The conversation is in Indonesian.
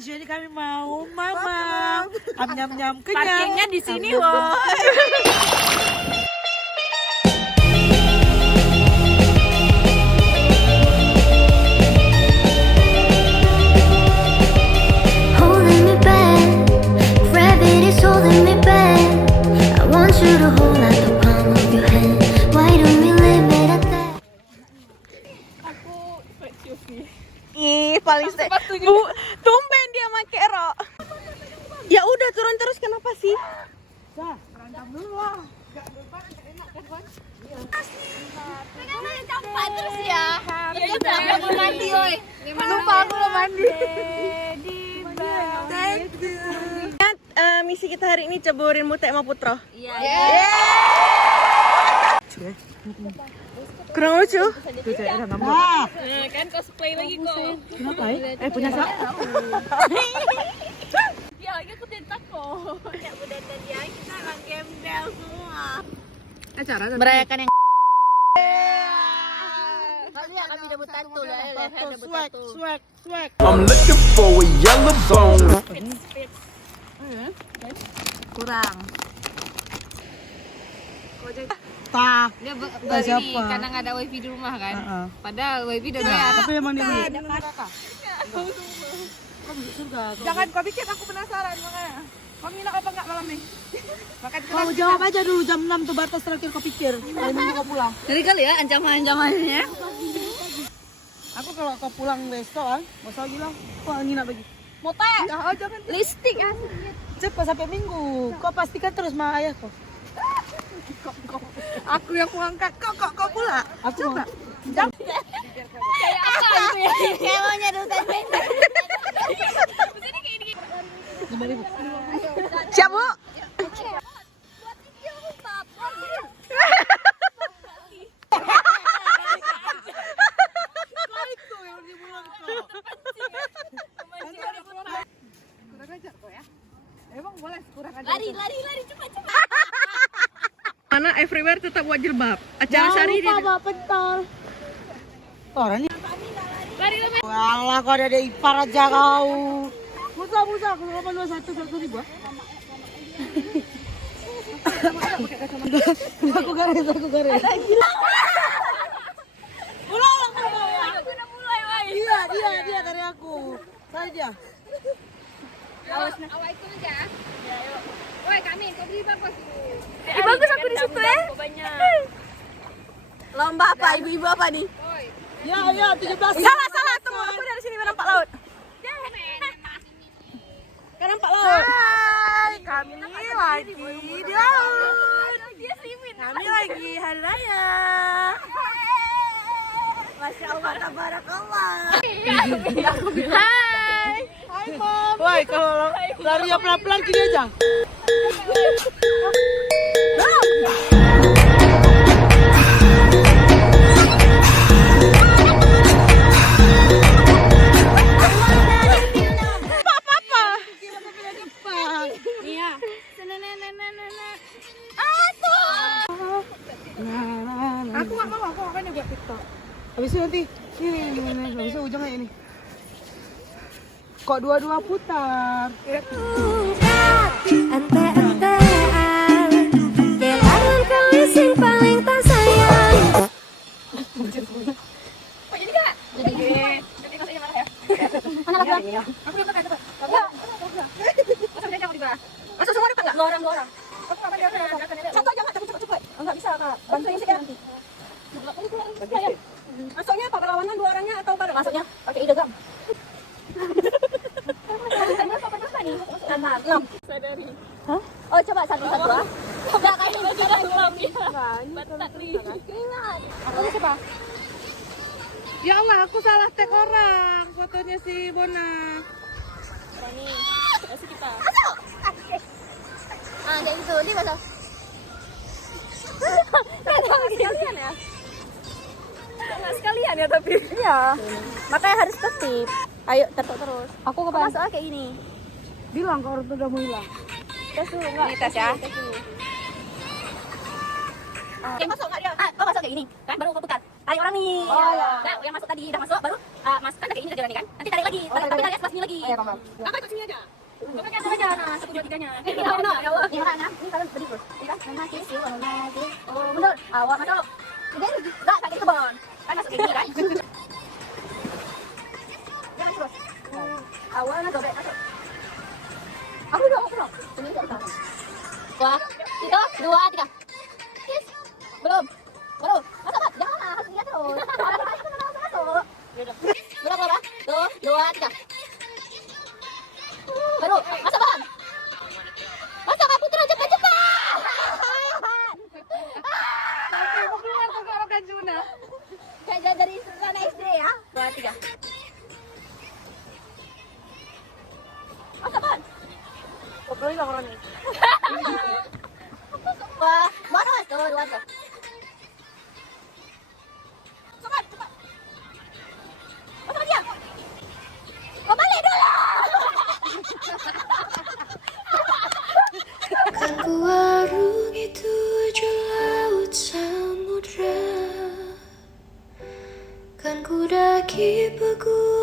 jadi kami mau mamam. Nyam kenyang. Parkirnya di sini, woi. Holding me back, gravity's holding me back. I want you to hold out the palm of your hand. Why don't we leave it at that? Ih, paling Bu, tumben dia make rok. Ya udah turun terus, kenapa sih? Berantem dulu lah. Pegangan campak terus ya. Ya udah, aku belum mandi, woi. Lupa aku belum mandi. Thank you. Misi kita hari ini ceburin Mutek sama Putro. Iya. Kurang lucu? Ah, Kan cosplay lagi kok. kenapa ya? Punya siapa? Ya lagi aku tidak kok. Ya udah dan ya kita akan gembel semua. Merayakan yang Kali ya kami dapat tato lah. Swag, swag, swag. I'm looking for a yellow bone. kurang. Tah. Dia Siapa? karena nggak ada wifi di rumah kan. Heeh. Padahal wifi udah bayar. Tapi emang dia beli. Jangan kau bikin aku penasaran makanya. Kau nginap apa enggak malam nih? Makan Kau jawab aja dulu jam 6 tuh batas terakhir kau pikir. Hari Minggu kau pulang. Ngeri kali ya ancaman-ancamannya. Aku kalau kau pulang besok kan, mau lagi lah. Kau nginap lagi. Motek. Jangan. Listik ah. Cepat sampai Minggu. Kau pastikan terus sama ayah kau. Aku yang kuangkat kok pula. Aku mau. Kayak apa itu ya? Kayak mau nyadutan benda. Siap, Bu? Lari cepat. Mana everywhere tetap buat jilbab. Acara sehari ini. Bawa pentol. Orang ini. Lari. Walah kau ada ipar aja kau. Musa, aku 821 satu ribu. Aku garis. Ulang. Udah mulai, woi. Dia dari aku. Saya dia. Awak itu aja. Ya, yuk. Woi, kami kau beli bagus. Bagus aku di situ ya. Banyak. Lomba apa? Ibu-ibu apa nih? Ya, 17. Salah, tunggu. Aku dari sini nampak laut. Kan nampak laut. Hai, kami lagi di laut. Kami lagi hari raya. Masya Allah, tabarakallah. Hai. Hai, Mom. Woi, kalau lari pelan-pelan gini aja. Iya. Aku nggak mau, aku makanya buat TikTok. Habis itu nanti ini. Habis itu ujungnya ini. Kok dua-dua putar? Ente-entean, kelaran kali sing paling tak sayang. Mana lagi? Aku yang pakai cepat. Masa dia kamu di bawah? Masa semua dapat enggak? Dua orang. Satu aja enggak, cepet. Enggak bisa, Kak. Bantuin sih nanti. Masuknya apa? Perlawanan dua orangnya atau bareng? Masuknya pakai ide gam. Berapa nih? 6. Sadari. Hah? Oh, coba satu-satu ah. Enggak kayak ini kita belum ya. Batat nih. Ingat. Aku siapa? Ya Allah, aku salah tag orang. Fotonya si Bona. Rani. Kasih kita. Ah, kayak gitu. Ini masuk. Sekalian ya? Enggak sekalian ya tapi. Iya. Makanya harus tertib. Ayo, tepuk terus. Aku Masuk kayak gini. Bilang kalau udah mau hilang. Tes dulu enggak? Ini tes ya. Tes dulu. Masuk enggak dia? Kau masuk kayak gini. Kan baru kau pekat. tarik orang nih. Oh, ya. Nah, yang masuk tadi udah masuk, baru mas kan kayak ini udah jalan nih kan. Nanti tarik lagi, tapi tarik sebelah sini lagi. Oh, ya, paham. Apa ikut sini aja? Coba kan aja, nah, 1, 2, 3-nya. Ya Allah, ya Allah. Ini mana? Ini kalian berdiri terus. Ini kan, oh, bener. Awak masuk. Enggak, kayak gitu, Bon. Kan masuk kayak gini kan. Jangan terus. Awalnya dobek masuk. Aku udah masuk. Sini aja udah. 1, 2, 3. Yes. Belum. Baru. Masuk, Pak. Jangan lah, harus lihat terus. Masuk. Berapa? 1, 2, 3. Baru. Masuk, Bang. Masuk, Kak Putra, cepat-cepat. Kayak dari sana SD ya. 2, 3. Masuk, Bang. Ngobrolin sama orang ini. Wah, bonus. 2, 3. Cepat, cepat. Masuk dia. Kembali dulu. Kan ku arungi 7 laut samudra, kan ku daki pegunungan